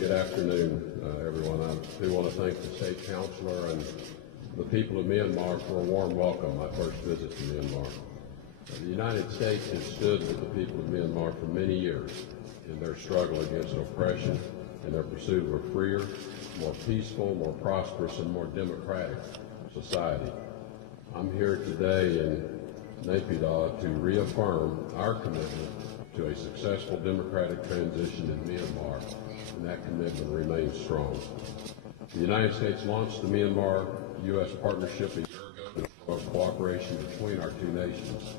Good afternoon, everyone. I do want to thank the State Councilor and the people of Myanmar for a warm welcome, my first visit to Myanmar. The United States has stood with the people of Myanmar for many years in their struggle against oppression and their pursuit of a freer, more peaceful, more prosperous, and more democratic society. I'm here today in Neypydaw to reaffirm our commitment to a successful democratic transition in Myanmar, and that commitment remains strong. The United States launched the Myanmar-U.S. partnership a year ago to promote cooperation between our two nations.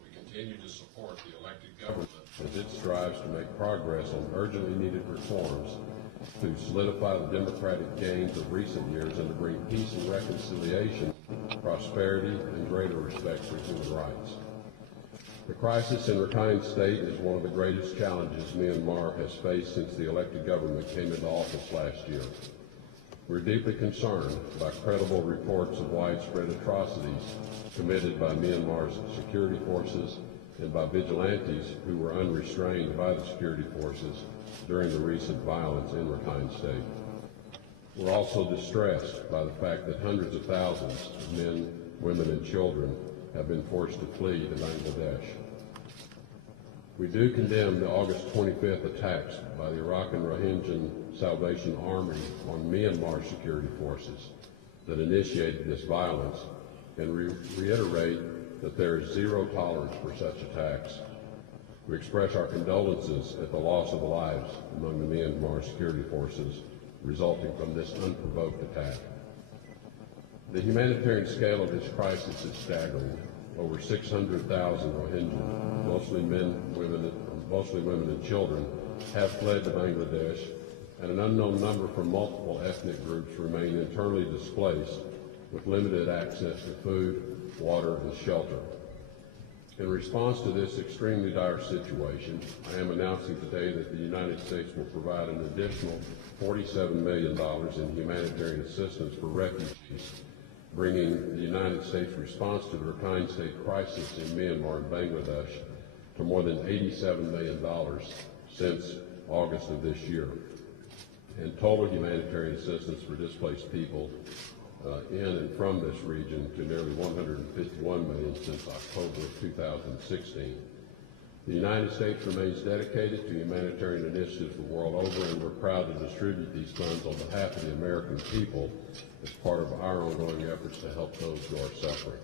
We continue to support the elected government as it strives to make progress on urgently needed reforms to solidify the democratic gains of recent years and to bring peace and reconciliation, prosperity, and greater respect for human rights. The crisis in Rakhine State is one of the greatest challenges Myanmar has faced since the elected government came into office last year. We're deeply concerned by credible reports of widespread atrocities committed by Myanmar's security forces and by vigilantes who were unrestrained by the security forces during the recent violence in Rakhine State. We're also distressed by the fact that hundreds of thousands of men, women, and children have been forced to flee to Bangladesh. We do condemn the August 25th attacks by the Arakan Rohingya Salvation Army on Myanmar security forces that initiated this violence and reiterate that there is zero tolerance for such attacks. We express our condolences at the loss of lives among the Myanmar security forces resulting from this unprovoked attack. The humanitarian scale of this crisis is staggering. Over 600,000 Rohingya, mostly women and children, have fled to Bangladesh, and an unknown number from multiple ethnic groups remain internally displaced with limited access to food, water, and shelter. In response to this extremely dire situation, I am announcing today that the United States will provide an additional $47 million in humanitarian assistance for refugees, bringing the United States response to the Rakhine State crisis in Myanmar and Bangladesh to more than $87 million since August of this year, and total humanitarian assistance for displaced people in and from this region to nearly $151 million since October of 2016. The United States remains dedicated to humanitarian initiatives the world over, and we're proud to distribute these funds on behalf of the American people as part of our ongoing efforts to help those who are suffering.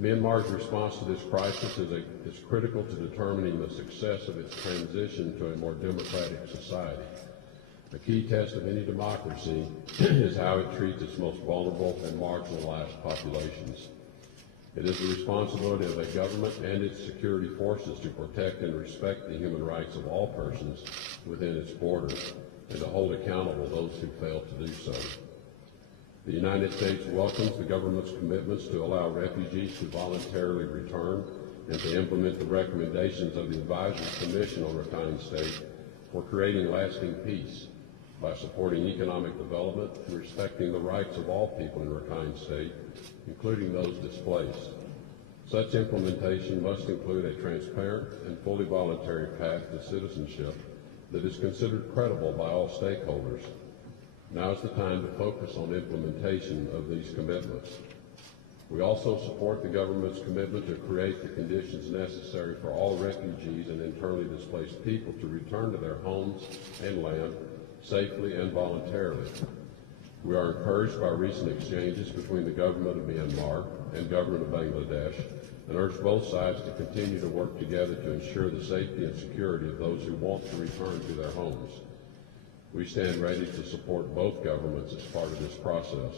Myanmar's response to this crisis is critical to determining the success of its transition to a more democratic society. A key test of any democracy is how it treats its most vulnerable and marginalized populations. It is the responsibility of a government and its security forces to protect and respect the human rights of all persons within its borders and to hold accountable those who fail to do so. The United States welcomes the government's commitments to allow refugees to voluntarily return and to implement the recommendations of the Advisory Commission on Rakhine State for creating lasting peace by supporting economic development and respecting the rights of all people in Rakhine State, including those displaced. Such implementation must include a transparent and fully voluntary path to citizenship that is considered credible by all stakeholders. Now is the time to focus on implementation of these commitments. We also support the government's commitment to create the conditions necessary for all refugees and internally displaced people to return to their homes and land safely and voluntarily. We are encouraged by recent exchanges between the government of Myanmar and government of Bangladesh and urge both sides to continue to work together to ensure the safety and security of those who want to return to their homes. We stand ready to support both governments as part of this process.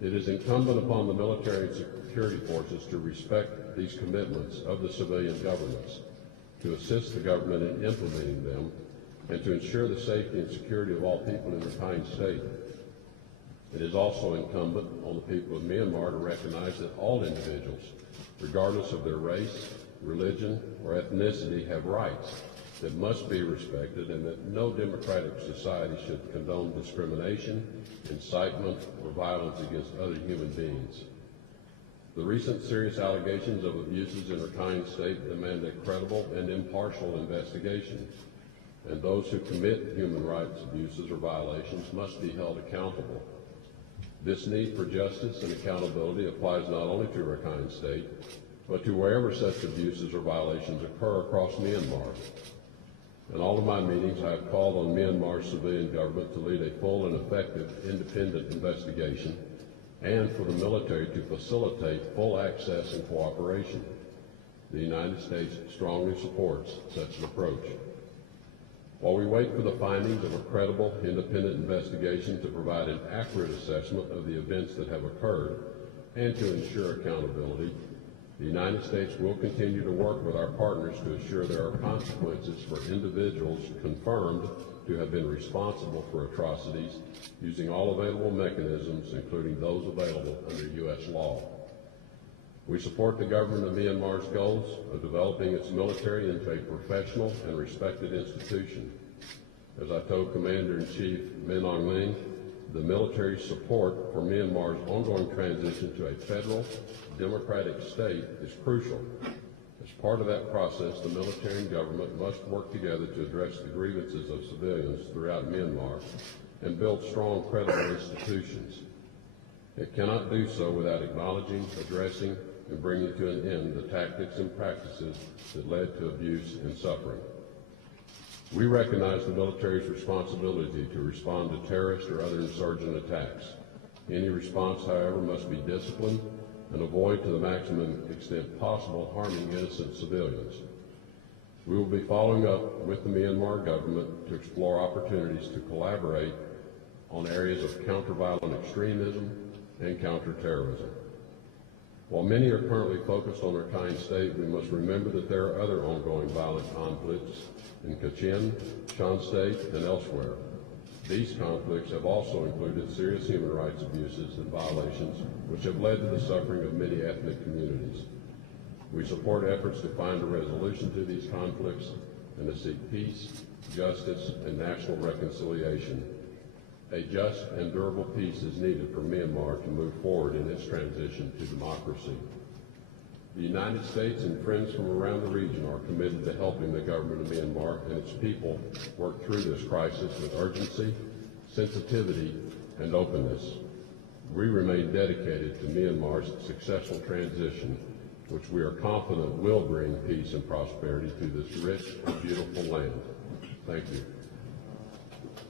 It is incumbent upon the military and security forces to respect these commitments of the civilian governments, to assist the government in implementing them, and to ensure the safety and security of all people in Rakhine State. It is also incumbent on the people of Myanmar to recognize that all individuals, regardless of their race, religion, or ethnicity, have rights that must be respected, and that no democratic society should condone discrimination, incitement, or violence against other human beings. The recent serious allegations of abuses in Rakhine State demand a credible and impartial investigation. and those who commit human rights abuses or violations must be held accountable. This need for justice and accountability applies not only to Rakhine State, but to wherever such abuses or violations occur across Myanmar. In all of my meetings, I have called on Myanmar's civilian government to lead a full and effective independent investigation and for the military to facilitate full access and cooperation. The United States strongly supports such an approach. While we wait for the findings of a credible, independent investigation to provide an accurate assessment of the events that have occurred and to ensure accountability, the United States will continue to work with our partners to assure there are consequences for individuals confirmed to have been responsible for atrocities using all available mechanisms, including those available under U.S. law. We support the government of Myanmar's goals of developing its military into a professional and respected institution. As I told Commander-in-Chief Min Aung Hlaing, the military's support for Myanmar's ongoing transition to a federal, democratic state is crucial. As part of that process, the military and government must work together to address the grievances of civilians throughout Myanmar and build strong, credible institutions. It cannot do so without acknowledging, addressing, and bringing to an end the tactics and practices that led to abuse and suffering. We recognize the military's responsibility to respond to terrorist or other insurgent attacks. Any response, however, must be disciplined and avoid to the maximum extent possible harming innocent civilians. We will be following up with the Myanmar government to explore opportunities to collaborate on areas of counter-violent extremism and counterterrorism. While many are currently focused on Rakhine State, we must remember that there are other ongoing violent conflicts in Kachin, Shan State, and elsewhere. These conflicts have also included serious human rights abuses and violations which have led to the suffering of many ethnic communities. We support efforts to find a resolution to these conflicts and to seek peace, justice, and national reconciliation. A just and durable peace is needed for Myanmar to move forward in its transition to democracy. The United States and friends from around the region are committed to helping the government of Myanmar and its people work through this crisis with urgency, sensitivity, and openness. We remain dedicated to Myanmar's successful transition, which we are confident will bring peace and prosperity to this rich and beautiful land. Thank you.